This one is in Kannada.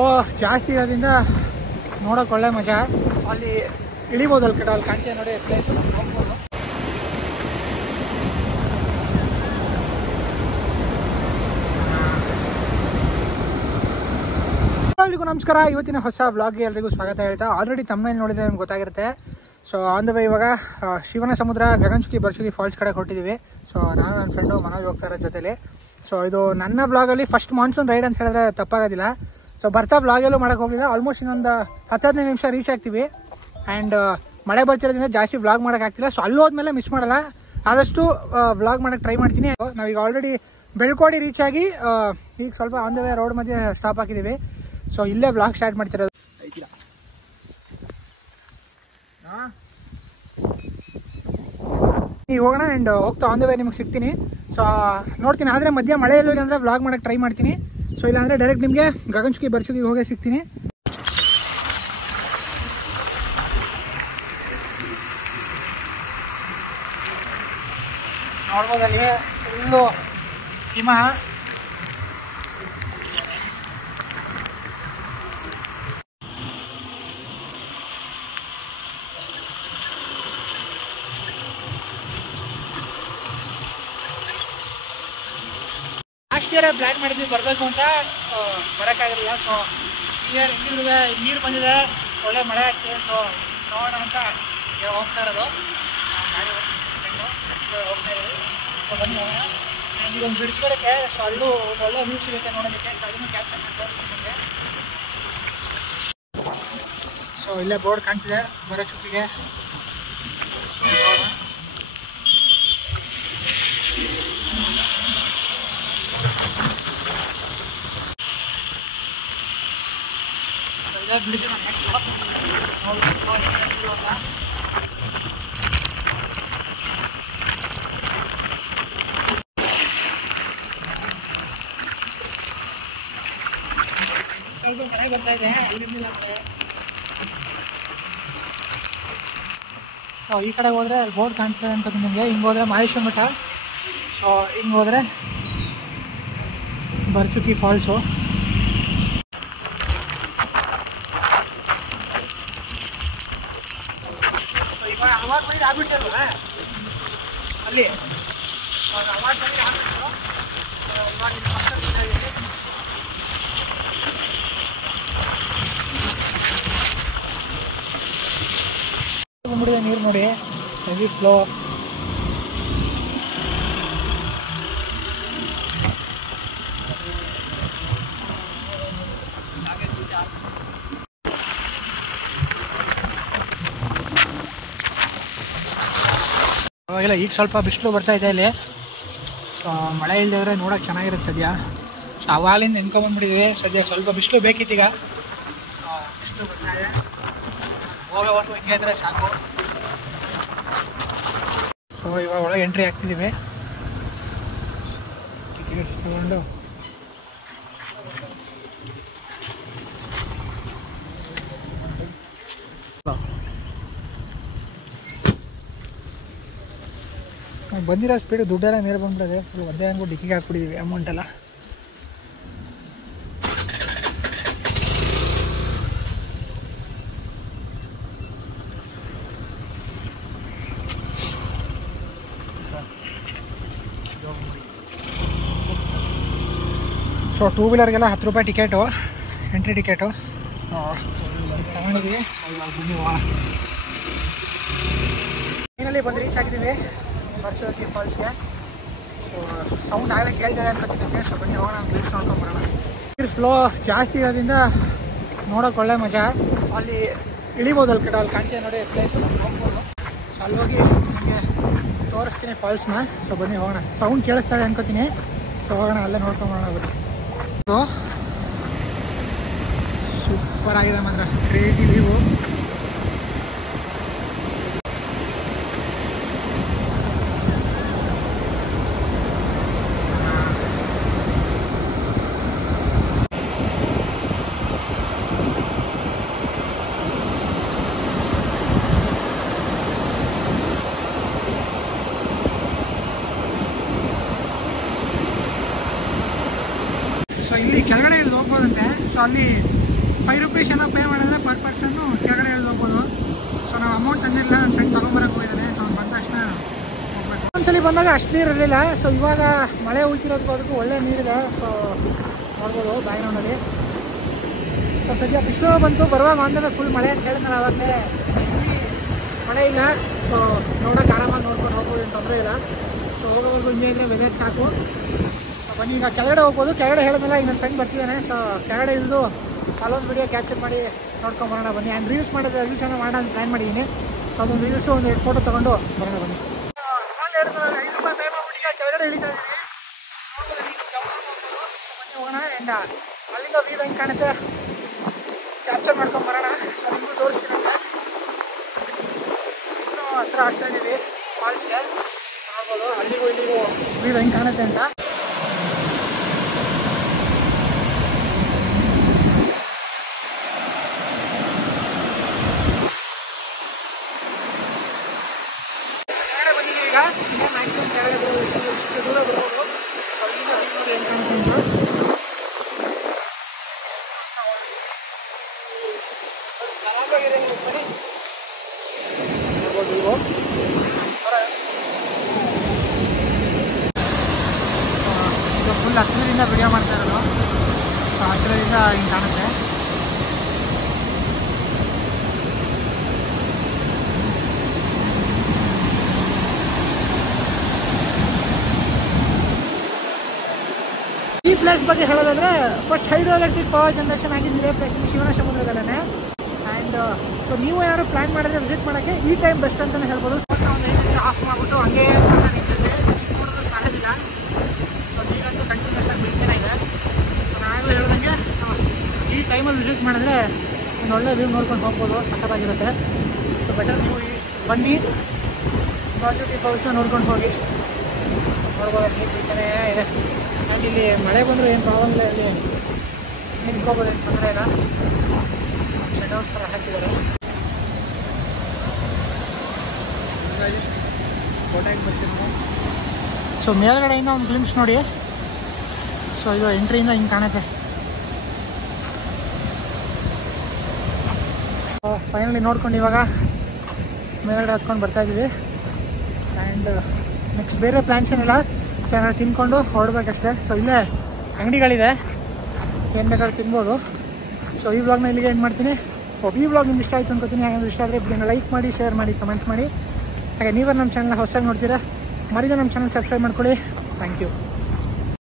ಫ್ಲೋ ಜಾಸ್ತಿ ಇರೋದ್ರಿಂದ ನೋಡೋಕೆ ಒಳ್ಳೆ ಮಜಾ. ಅಲ್ಲಿ ಇಳಿಬೋದು, ಅಲ್ಲಿ ಕಡೆ ಅಲ್ಲಿ ಕಾಣ್ತೀಯ ನೋಡಿ ಪ್ಲೇಸ್ ಹೋಗ್ಬೋದು. ಎಲ್ರಿಗೂ ನಮಸ್ಕಾರ. ಇವತ್ತಿನ ಹೊಸ ವ್ಲಾಗ್ಗೆ ಎಲ್ರಿಗೂ ಸ್ವಾಗತ ಹೇಳ್ತಾ, ಆಲ್ರೆಡಿ ತಮ್ಮನೇಲಿ ನೋಡಿದ್ರೆ ನಮ್ಗೆ ಗೊತ್ತಾಗಿರುತ್ತೆ. ಸೊ ಆನ್ ದ ವೇ ಇವಾಗ ಶಿವನ ಸಮುದ್ರ ಗಗನಚುಕ್ಕಿ ಬರ್ಚುಕ್ಕಿ ಫಾಲ್ಸ್ ಕಡೆ ಹೊರಟಿದ್ದೀವಿ. ಸೊ ನಾನು ನನ್ನ ಫ್ರೆಂಡು ಮನೋಜ್ ಹೋಗ್ತಾ ಇರೋ ಜೊತೆಲಿ. ಸೊ ಇದು ನನ್ನ ಬ್ಲಾಗಲ್ಲಿ ಫಸ್ಟ್ ಮಾನ್ಸೂನ್ ರೈಡ್ ಅಂತ ಹೇಳಿದ್ರೆ ತಪ್ಪಾಗೋದಿಲ್ಲ. ಸೊ ಬರ್ತಾ ಬ್ಲಾಗೆಲ್ಲೂ ಮಾಡೋಕೆ ಹೋಗಿಲ್ಲ. ಆಲ್ಮೋಸ್ಟ್ ಇನ್ನೊಂದು 10-15 ನಿಮಿಷ ರೀಚ್ ಆಗ್ತೀವಿ. ಆ್ಯಂಡ್ ಮಳೆ ಬರ್ತಿರೋದ್ರಿಂದ ಜಾಸ್ತಿ ವ್ಲಾಗ್ ಮಾಡೋಕ್ಕಾಗ್ತಿಲ್ಲ. ಸೊ ಅಲ್ಲಿ ಹೋದ್ಮೇಲೆ ಮಿಸ್ ಮಾಡಲ್ಲ, ಆದಷ್ಟು ವ್ಲಾಗ್ ಮಾಡೋಕ್ಕೆ ಟ್ರೈ ಮಾಡ್ತೀನಿ. ನಾವೀಗ ಆಲ್ರೆಡಿ ಬೆಳ್ಕೋಡಿ ರೀಚ್ ಆಗಿ ಈಗ ಸ್ವಲ್ಪ ಆನ್ ದ ವೇ ರೋಡ್ ಮಧ್ಯೆ ಸ್ಟಾಪ್ ಹಾಕಿದ್ದೀವಿ. ಸೊ ಇಲ್ಲೇ ವ್ಲಾಗ್ ಸ್ಟಾರ್ಟ್ ಮಾಡ್ತಿರೋದು. ಈಗ ಹೋಗೋಣ ಆ್ಯಂಡ್ ಹೋಗ್ತಾ ಆನ್ ದ ವೇ ನಿಮಗೆ ಸಿಗ್ತೀನಿ. ಸೊ ನೋಡ್ತೀನಿ, ಆದರೆ ಮಧ್ಯ ಮಳೆ ಎಲ್ಲೂ ಅಂದರೆ ವ್ಲಾಗ್ ಮಾಡೋಕ್ಕೆ ಟ್ರೈ ಮಾಡ್ತೀನಿ. ಸೊ ಇಲ್ಲಾಂದರೆ ಡೈರೆಕ್ಟ್ ನಿಮಗೆ ಗಗನಚುಕ್ಕಿ ಬರ್ಚುಕ್ಕಿ ಹೋಗೇ ಸಿಗ್ತೀನಿ. ನೋಡ್ಬೋದಲ್ಲಿ ಫುಲ್ಲು ಹಿಮ. ಲಾಸ್ಟ್ ಇಯರ್ ಪ್ಲ್ಯಾನ್ ಮಾಡಿದ್ವಿ ಬರಬೇಕು ಅಂತ, ಬರೋಕ್ಕಾಗಿರಲಿಲ್ಲ. ಸೊ ಈ ಇಯರ್ ಹೆಂಗಿದ್ರೆ ನೀರು ಬಂದಿದೆ, ಒಳ್ಳೆ ಮಳೆ ಆಗ್ತಿದೆ. ಸೊ ನೋಡೋಣ ಅಂತ ಹೋಗ್ತಾ ಇರೋದು. ಗಾಡಿ ಹೋಗ್ತಾ ಇರೋದು. ಸೊ ಬನ್ನಿ ಹೋಗೋಣ. ಈಗ ಒಂದು ಬ್ರಿಡ್ಜ್ ಬರುತ್ತೆ. ಸೊ ಅಲ್ಲೂ ಒಂದು ಒಳ್ಳೆ ವ್ಯೂ ಸಿಗುತ್ತೆ ನೋಡೋದಕ್ಕೆ. ಸೊ ಅದನ್ನು ಕ್ಯಾಪ್ಚರ್ ಮಾಡ್ತಾರೆ. ಸೊ ಇಲ್ಲೇ ಬೋರ್ಡ್ ಕಾಣ್ತಿದೆ ಬರೋಚುಕ್ಕಿಗೆ. ಬ್ರಿಡ್ಜ್ ಸ್ವಲ್ಪ ಮಳೆ ಬರ್ತಾ ಇದೆ, ಇಲ್ಲಿರಲಿಲ್ಲ ಮಳೆ. ಸೊ ಈ ಕಡೆ ಹೋದರೆ ಬೋರ್ಡ್ ಕಾಣಿಸ್ತದೆ ಅಂತ ನಿಮಗೆ. ಹಿಂಗೆ ಹೋದರೆ ಮಹೇಶ್ವರ ಮಠ. ಸೊ ಹಿಂಗೆ ಹೋದರೆ ಬರ್ಚುಕ್ಕಿ ಫಾಲ್ಸು. ಅವಾಗ ಮೈದು ಆಗ್ಬಿಟ್ಟಲ್ವ ಅಲ್ಲಿ, ಅವಾಗ ಮೈದು ಆಗ್ಬಿಟ್ಟು ಬಂದ್ಬಿಟ್ಟಿದೆ ನೀರು ನೋಡಿ, ಹೆವಿ ಫ್ಲೋ. ಅವಾಗೆಲ್ಲ ಈಗ ಸ್ವಲ್ಪ ಬಿಸಿಲು ಬರ್ತಾ ಇದೆ ಇಲ್ಲಿ. ಸೊ ಮಳೆ ಇಲ್ಲದೆ ನೋಡೋಕೆ ಚೆನ್ನಾಗಿರುತ್ತೆ ಸದ್ಯ. ಸೊ ಅವಾಗಲಿಂದ ನೆನ್ಕೊಂಬಂದ್ಬಿಟ್ಟಿದ್ದೀವಿ. ಸದ್ಯ ಸ್ವಲ್ಪ ಬಿಸಿಲು ಬೇಕಿತ್ತೀಗ. ಸೊ ಬಿಸಿಲು ಬರ್ತಾ ಇದೆ, ಹೋಗೋವರೆಗೂ ಹಿಂಗೆ ಇದ್ರೆ ಸಾಕು. ಸೊ ಇವಾಗ ಒಳಗೆ ಎಂಟ್ರಿ ಆಗ್ತಿದ್ದೀವಿ. ಟಿಕೆಟ್ಸ್ ತಗೊಂಡು ಬಂದಿರೋ ಸ್ಪೀಡು ದುಡ್ಡೆಲ್ಲ ಮೇಲೆ ಬಂದ್ಬಿಡೋದೆ. ಫುಲ್ ಒದ್ದೆ ಅಂದ್ಬಿಟ್ಟು ಡಿಕ್ಕಿಗೆ ಹಾಕ್ಬಿಟ್ಟಿದ್ದೀವಿ ಅಮೌಂಟೆಲ್ಲ. ಸೊ 2 ವೀಲರ್ಗೆಲ್ಲ 10 ರೂಪಾಯಿ ಟಿಕೆಟು, ಎಂಟ್ರಿ ಟಿಕೆಟು ತಗೊಂಡಿದ್ದೀವಿ. ಸೊ ಇವಾಗ ಬನ್ನಿ ಹೋಗೋಣ. ಫೈನಲಿ ಬಂದು ರೀಚ್ ಆಗಿದ್ದೀವಿ ಬರ್ಚುಕ್ಕಿ ಫಾಲ್ಸ್ಗೆ. ಸೊ ಸೌಂಡ್ ಆಗಲೇ ಕೇಳ್ತಿದೆ ಅನ್ಕೊತಿದ್ದೀವಿ. ಸೊ ಬನ್ನಿ ಹೋಗೋಣ, ಪ್ಲೇಸ್ ನೋಡ್ಕೊಂಬರೋಣ. ನೀರು ಫ್ಲೋ ಜಾಸ್ತಿ ಇರೋದ್ರಿಂದ ನೋಡೋಕೆ ಒಳ್ಳೆ ಮಜಾ. ಅಲ್ಲಿ ಇಳಿಬೋದು, ಅಲ್ಲಿ ಕಡೆ ಅಲ್ಲಿ ಕಾಣ್ತೀಯ ನೋಡಿ ಪ್ಲೇಸ್ ಹೋಗ್ಬೋದು. ಸೊ ಅಲ್ಲಿ ಹೋಗಿ ನಿಮಗೆ ತೋರಿಸ್ತೀನಿ ಫಾಲ್ಸ್ನ. ಸೊ ಬನ್ನಿ ಹೋಗೋಣ. ಸೌಂಡ್ ಕೇಳಿಸ್ತಾ ಇದೆ ಅನ್ಕೋತೀನಿ. ಸೊ ಹೋಗೋಣ, ಅಲ್ಲೇ ನೋಡ್ಕೊಂಬರೋಣ ಬನ್ನಿ. ಸೂಪರ್ ಆಗಿದೆ ಮಾತ್ರ, ಕ್ರೇಜಿ ವ್ಯೂ. ಸೊ ಇಲ್ಲಿ ಕೆಳಗಡೆ ಇಳಿದು ಹೋಗ್ಬೋದಂತೆ. ಸೊ ಅಲ್ಲಿ ₹5 ಎಲ್ಲ ಪೇ ಮಾಡಿದ್ರೆ ಪರ್ ಪರ್ಸನ್ನು ಕೆಳಗಡೆ ಇಳಿದು ಹೋಗ್ಬೋದು. ಸೊ ನಾವು ಅಮೌಂಟ್ ತಂದಿರಲಿಲ್ಲ, ನನ್ನ ಫ್ರೆಂಡ್ ತೊಗೊಂಬರಕ್ಕೆ ಹೋಗಿದ್ದಾನೆ. ಸೊ ಅವ್ನು ಬಂದ ತಕ್ಷಣ ಹೋಗ್ಬೇಕು. ಒಂದ್ಸಲಿ ಬಂದಾಗ ಅಷ್ಟು ನೀರು ಇರಲಿಲ್ಲ. ಸೊ ಇವಾಗ ಮಳೆ ಹುಯ್ತಿರೋದಕ್ಕೂ ಅದಕ್ಕೂ ಒಳ್ಳೆ ನೀರಿದೆ. ಸೊ ನೋಡ್ಬೋದು ಬ್ಯಾಕ್ಗ್ರೌಂಡಲ್ಲಿ. ಸೊ ಸದ್ಯ ಬಿಸಿಲು ಬಂತು, ಬರುವಾಗ ಒಂದೇ ಫುಲ್ ಮಳೆ ಅಂತ ಹೇಳಿದ್ನಲ್ಲ ಆವಾಗಲೇ. ಮಳೆ ಇಲ್ಲ. ಸೊ ನೋಡೋಕೆ ಆರಾಮಾಗಿ ನೋಡ್ಕೊಂಡು ಹೋಗ್ಬೋದು, ಏನು ತೊಂದರೆ ಇಲ್ಲ. ಸೊ ಹೋಗೋವರೆಗೂ ಹಿಂಗೆ ಇದ್ದರೆ ವೆದರ್ ಸಾಕು. ಸೊ ಬನ್ನಿ ಈಗ ಕೆಳಗಡೆ ಹೋಗ್ಬೋದು. ಕೆಳಗಡೆ ಹೇಳಿದ್ಮೇಲೆ ಈಗ ನನ್ನ ಫ್ರೆಂಡ್ ಬರ್ತಿದ್ದಾನೆ. ಸೊ ಕೆಳಗಡೆ ಇಳಿದು ಅಲ್ಲೊಂದು ವಿಡಿಯೋ ಕ್ಯಾಪ್ಚರ್ ಮಾಡಿ ನೋಡ್ಕೊಂಡು ಬರೋಣ ಬನ್ನಿ. ಆ್ಯಂಡ್ ರೀಲ್ಸ್ ಮಾಡೋದು ರೀಲ್ಸನ್ನು ಮಾಡೋಣ ಅಂತ ಪ್ಲ್ಯಾನ್ ಮಾಡಿದ್ದೀನಿ. ಸೊ ಅದೊಂದು ರೀಲ್ಸು ಒಂದು 2 ಫೋಟೋ ತೊಗೊಂಡು ಬರೋಣ ಬನ್ನಿ. ₹5 ಪೇ ಮಾಡ್ಬಿಟ್ಟು ಕೆಳಗಡೆ ಇಳಿತಾ ಇದ್ದೀವಿ. ನೋಡ್ಬೋದು ನೀವು ಡೌನ್ಲೋಡ್ ಮಾಡ್ಬೋದು. ಬನ್ನಿ ಹೋಗೋಣ. ಆ್ಯಂಡ್ ಅಲ್ಲಿಂದ ವ್ಯೂ ಹೆಂಗೆ ಕಾಣುತ್ತೆ ಕ್ಯಾಪ್ಚರ್ ಮಾಡ್ಕೊಂಡು ಬರೋಣ. ಸೊ ನಿಮಗೂ ತೋರಿಸ್ತೀನಿ. ಇನ್ನೂ ಹತ್ರ ಆಗ್ತಾ ಇದ್ದೀವಿ ಫಾಲ್ಸ್ಗೆ. ನೋಡ್ಬೋದು ಅಲ್ಲಿಗೂ ಇಲ್ಲಿಗೂ ವ್ಯೂ ಹೆಂಗೆ ಕಾಣುತ್ತೆ ಅಂತ. ಕೆಳಗಡೆ ಬಂದಿದ್ದೀವಿ ಈಗ. ಇನ್ನೂ ಮ್ಯಾಕ್ಸಿಮಮ್ ಕೆಳಗಡೆ ಬರೋದು ಇಷ್ಟು ದೂರ ಬರ್ಬೋದು. ಸೊ ಅಲ್ಲಿಂದ ವ್ಯೂ ನೋಡಿ ಹೆಂಗೆ ಕಾಣುತ್ತೆ ಅಂತ. ಇದು ಫುಲ್ ಹತ್ತಿರದಿಂದ ವಿಡಿಯೋ ಮಾಡ್ತಾ ಇರೋದು. ಸೊ ಹತ್ತಿರದಿಂದ ಹಿಂಗೆ ಕಾಣುತ್ತೆ. ಈ ಪ್ಲೇಸ್ ಬಗ್ಗೆ ಹೇಳೋದಾದ್ರೆ first hydro electric power generation ಆಗಿದ್ದಿದೆ ಪ್ಲೇಸ್ ಶಿವನ ಸಮುದ್ರದಲ್ಲೇ. ಆ್ಯಂಡ್ ಸೊ ನೀವು ಯಾರು ಪ್ಲ್ಯಾನ್ ಮಾಡಿದ್ರೆ ವಿಸಿಟ್ ಮಾಡೋಕ್ಕೆ ಈ ಟೈಮ್ ಬೆಸ್ಟ್ ಅಂತಲೇ ಹೇಳ್ಬೋದು. ಸೊ ಒಂದು 5 ನಿಮಿಷ ಆಫ್ ಮಾಡಿಬಿಟ್ಟು ಹಂಗೆ ನಿಂತಿದ್ದೆ, ನೋಡೋದು ಸಾಗೋದಿಲ್ಲ. ಸೊ ನೀರಂತೂ ಕಂಟಿನ್ಯೂಸ್ ಆಗಿ ಬೀಳ್ತಾನೆ ಇದೆ. ಸೊ ನಾವಾಗಲೇ ಹೇಳ್ದಂಗೆ ಈ ಟೈಮಲ್ಲಿ ವಿಸಿಟ್ ಮಾಡಿದ್ರೆ ಒಂದು ಒಳ್ಳೆ ವ್ಯೂ ನೋಡ್ಕೊಂಡು ಹೋಗ್ಬೋದು, ಸಖತ್ತಾಗಿರುತ್ತೆ. ಸೊ ಬೆಟರ್ ನೀವು ಬನ್ನಿ, ಪಾಸಿಟಿವ್ ಫಾಲ್ಸ್ನ ನೋಡ್ಕೊಂಡು ಹೋಗಿ. ನೋಡ್ಬೋದು ನೀರು ಬೀಳ್ತಾನೆ ಇದೆ. ಆ್ಯಂಡ್ ಇಲ್ಲಿ ಮಳೆ ಬಂದರೂ ಏನು ಪ್ರಾಬ್ಲಮ್ ಇಲ್ಲ, ಇಲ್ಲಿ ನಿಂತ್ಕೋಬೋದು, ಏನು ತೊಂದರೆ ಇಲ್ಲ. ಶೆಡ್ ಹೌಸ್ ಥರ ಹಾಕಿದ್ದಾರೆ. ಫೋಟೋಗೆ ಬರ್ತೀನಿ. ಸೊ ಮೇಲ್ಗಡೆಯಿಂದ ಒಂದು ಗ್ಲಿಮ್ಸ್ ನೋಡಿ. ಸೊ ಇದು ಎಂಟ್ರಿಯಿಂದ ಹಿಂಗೆ ಕಾಣುತ್ತೆ. ಫೈನಲಿ ನೋಡ್ಕೊಂಡು ಇವಾಗ ಮೇಲ್ಗಡೆ ಹತ್ಕೊಂಡು ಬರ್ತಾಯಿದ್ದೀವಿ. ಆ್ಯಂಡ್ ನೆಕ್ಸ್ಟ್ ಬೇರೆ ಪ್ಲ್ಯಾನ್ಸ್ ಏನಿಲ್ಲ. ಸೊ ಏನಾದ್ರು ತಿನ್ಕೊಂಡು ಹೊರಡ್ಬೇಕಷ್ಟೇ. ಸೊ ಇಲ್ಲೇ ಅಂಗಡಿಗಳಿದೆ, ಏನು ಬೇಕಾದ್ರೂ ತಿನ್ಬೋದು. ಸೊ ಈ ವ್ಲಾಗ್ನ ಇಲ್ಲಿಗೆ ಎಂಡ್ ಮಾಡ್ತೀನಿ. ಈ ವ್ಲಾಗ್ ನಿಮ್ಗೆ ಇಷ್ಟ ಆಯಿತು ಅನ್ಕೋತೀನಿ. ಹಾಗೆ ಇಷ್ಟ ಆದರೆ ಇದನ್ನು ಲೈಕ್ ಮಾಡಿ, ಶೇರ್ ಮಾಡಿ, ಕಮೆಂಟ್ ಮಾಡಿ. ಹಾಗೆ ನೀವೇ ನಮ್ಮ ಚಾನಲ್ನ ಹೊಸದಾಗಿ ನೋಡ್ತೀರಾ ಮರಿದ ನಮ್ಮ ಚಾನಲ್ ಸಬ್ಸ್ಕ್ರೈಬ್ ಮಾಡ್ಕೊಳ್ಳಿ. Thank you.